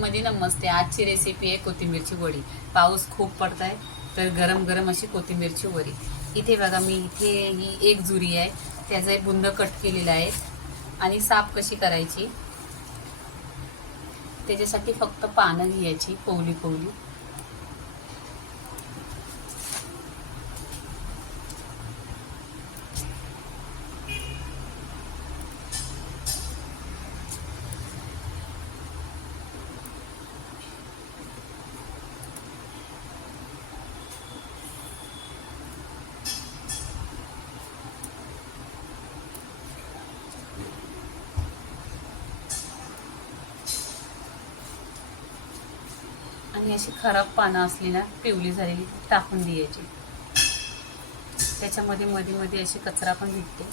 मध्ये नमस्ते. आजची रेसिपी आहे कोथिंबीरची वडी. पाऊस खूप पडत आहे तर गरम गरम अशी कोथिंबीरची वडी. इथे बघा मी इथे ही एक जुरी आहे. त्याचा एक बुंद कट केलेला आहे. आणि साफ कशी करायची? त्याच्यासाठी फक्त पानं घ्यायची पोवली पोवली आणि अशी खराब पानं असली ना पिवली झालेली टाकून द्यायची. त्याच्यामध्ये मध्ये मध्ये अशी कचरा पण भेटते.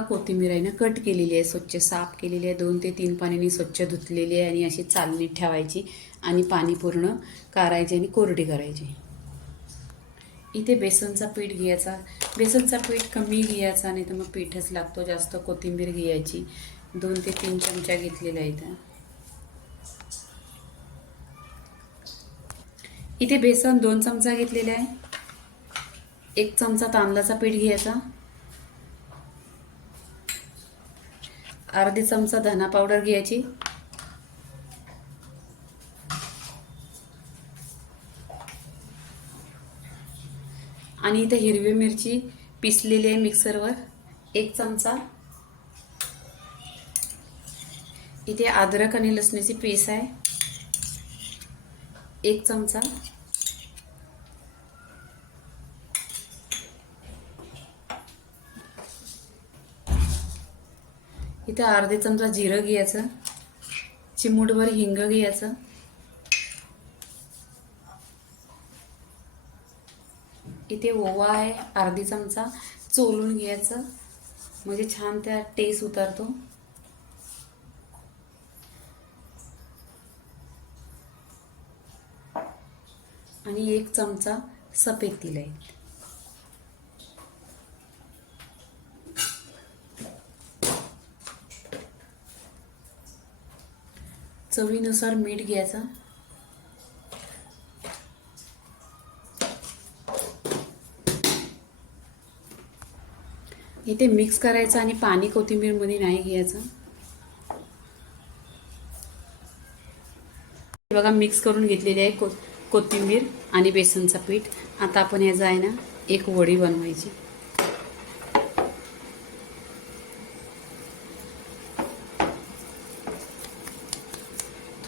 कोथिंबीर आहे ना कट केलेली आहे स्वच्छ साफ केलेली आहे दोन ते तीन पाण्याने स्वच्छ धुतलेली आहे आणि अशी चालणीत ठेवायची आणि पाणी पूर्ण कारायचे आणि कोरडी करायची. इथे बेसनचा पीठ घ्यायचा. बेसनचा पीठ कमी घ्यायचा नाही तर मग पीठच लागतो जास्त कोथिंबीर घ्यायची. दोन ते तीन चमचा घेतलेला इथं. इथे बेसन दोन चमचा घेतलेला आहे. एक चमचा तांदळाचा पीठ घ्यायचा. अर्धी चमचा धना पावडर घ्यायची. आणि इथे हिरवी मिरची पिसलेली आहे मिक्सरवर. एक चमचा. इथे अद्रक आणि लसणीची पीस आहे. एक चमचा. इथे अर्धे चमचा जिरं घ्यायचं. चिमूटभर हिंग घ्यायचं. इथे ओवा आहे अर्धी चमचा. चोलून घ्यायचं. म्हणजे छान त्या टेस्ट उतरतो. आणि एक चमचा सफेद तिल आहे चवीनुसार मीठ घ्यायचं. इथे मिक्स करायचं आणि पाणी कोथिंबीरमध्ये नाही घ्यायचं. बघा मिक्स करून घेतलेली आहे को कोथिंबीर आणि बेसनचं पीठ. आता आपण याचं आहे ना एक वडी बनवायची.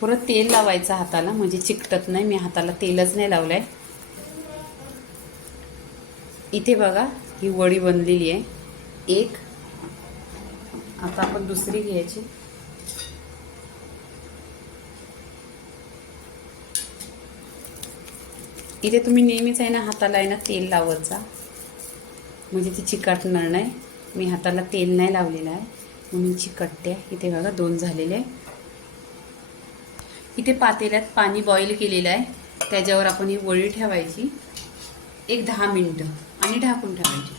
थोडं तेल लावायचं हाताला म्हणजे चिकटत नाही मी हाताला तेलच नाही लावलं आहे इथे बघा ही वडी बनलेली आहे. एक आता आपण दुसरी घ्यायची. इथे तुम्ही नेहमीच आहे ना हाताला आहे ना तेल लावत जा. म्हणजे ती चिकटणार नाही. मी हाताला तेल नाही लावलेलं आहे. म्हणून चिकटते. इथे बघा दोन झालेले आहे. इथे पातेल्यात पाणी बॉईल केलेलं आहे. त्याच्यावर आपण ही वडी ठेवायची. एक दहा मिनटं आणि ढाकून ठेवायची.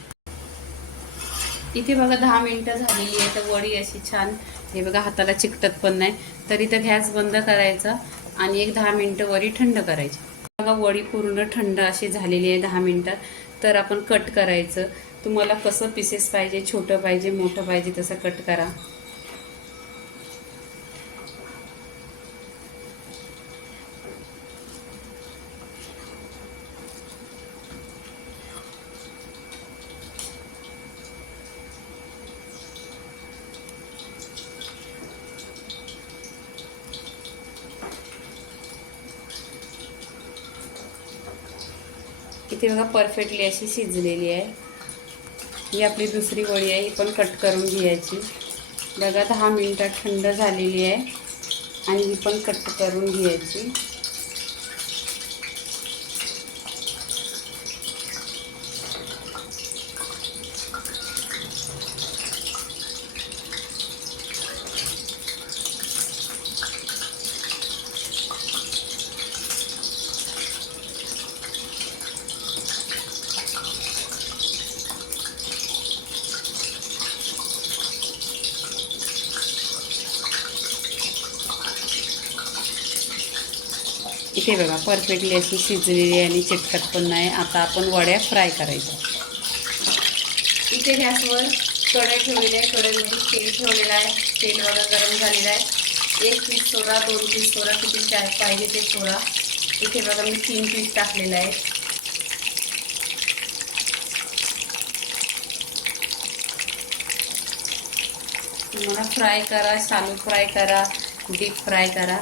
इथे बघा दहा मिनटं झालेली आहे. तर वडी अशी छान हे बघा हाताला चिकटत पण नाही. तर इथं गॅस बंद करायचा आणि एक दहा मिनटं वडी थंड करायची. बघा वडी पूर्ण थंड अशी झालेली आहे दहा मिनटात तर आपण कट करायचं. तुम्हाला कसं पीसेस पाहिजे छोटं पाहिजे मोठं पाहिजे तसं कट करा. इथे बघा परफेक्टली अशी शिजलेली आहे. ही आपली दुसरी वडी आहे ही पण कट करून घ्यायची. बघा दहा मिनटात थंड झालेली आहे. आणि ही पण कट करून घ्यायची. इथे बघा परफेक्टली अशी शिजलेली आहे आणि चिटकत पण नाही. आता आपण वड्या फ्राय करायच्या. इथे गॅसवर कढई ठेवलेली आहे. कढईमध्ये तेल ठेवलेलं आहे. तेल वगैरे गरम झालेलं आहे. एक पीस सोडा दोन पीस सोडा किती चार पाहिजे ते सोडा. इथे बघा मी तीन पीस टाकलेलं आहे तुम्हाला फ्राय करा शालू फ्राय करा डीप फ्राय करा.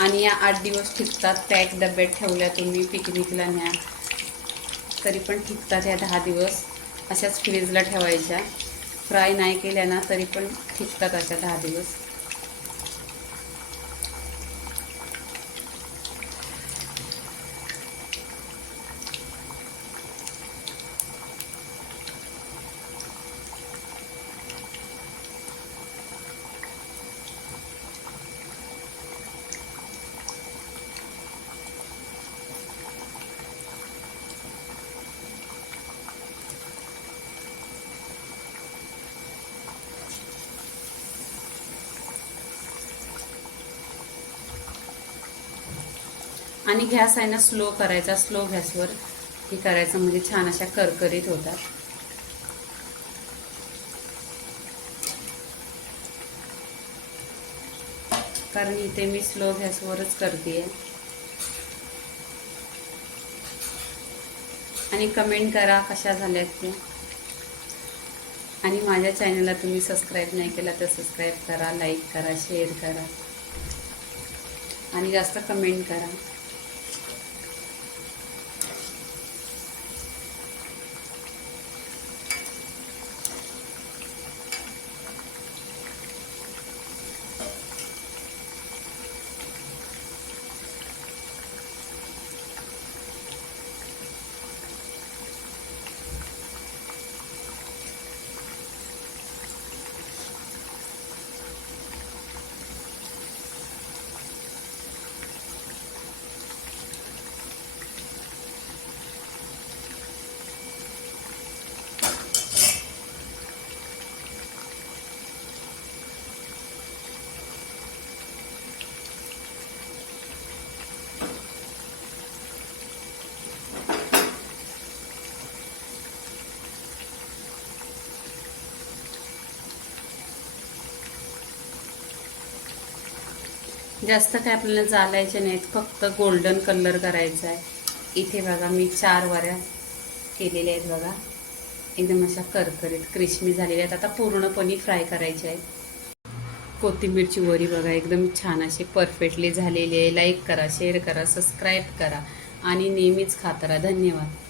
आणि या आठ दिवस टिकतात पॅक डब्यात ठेवल्या तुम्ही पिकनिकला न्या. तरी पण टिकतात या दहा दिवस. अशाच फ्रीजला ठेवायच्या. फ्राय नाही केल्या ना तरी पण टिकतात अशा दहा दिवस. आणि गॅस आहे ना स्लो करायचा स्लो गॅसवर हे करायचं म्हणजे छान अशा करकरीत होतात. कारण इथे मी स्लो गॅसवरच करते आणि कमेंट करा कशा झाल्यात ते. आणि माझ्या चॅनलला तुम्ही सबस्क्राईब नाही केला तर सबस्क्राईब करा लाईक करा शेअर करा. आणि जास्त कमेंट करा. जास्त काय आपल्याला चालायचे नाहीत फक्त गोल्डन कलर करायचा आहे. इथे बघा मी चार वऱ्या केलेल्या आहेत बघा. एकदम अशा करकरीत क्रिस्मी झालेल्या आहेत. आता पूर्णपणे फ्राय करायच्या आहेत. कोथिंबीरची वरी बघा एकदम छान अशी परफेक्टली झालेली आहे. लाईक करा शेअर करा सबस्क्राईब करा. आणि नेहमीच खात राहा. धन्यवाद.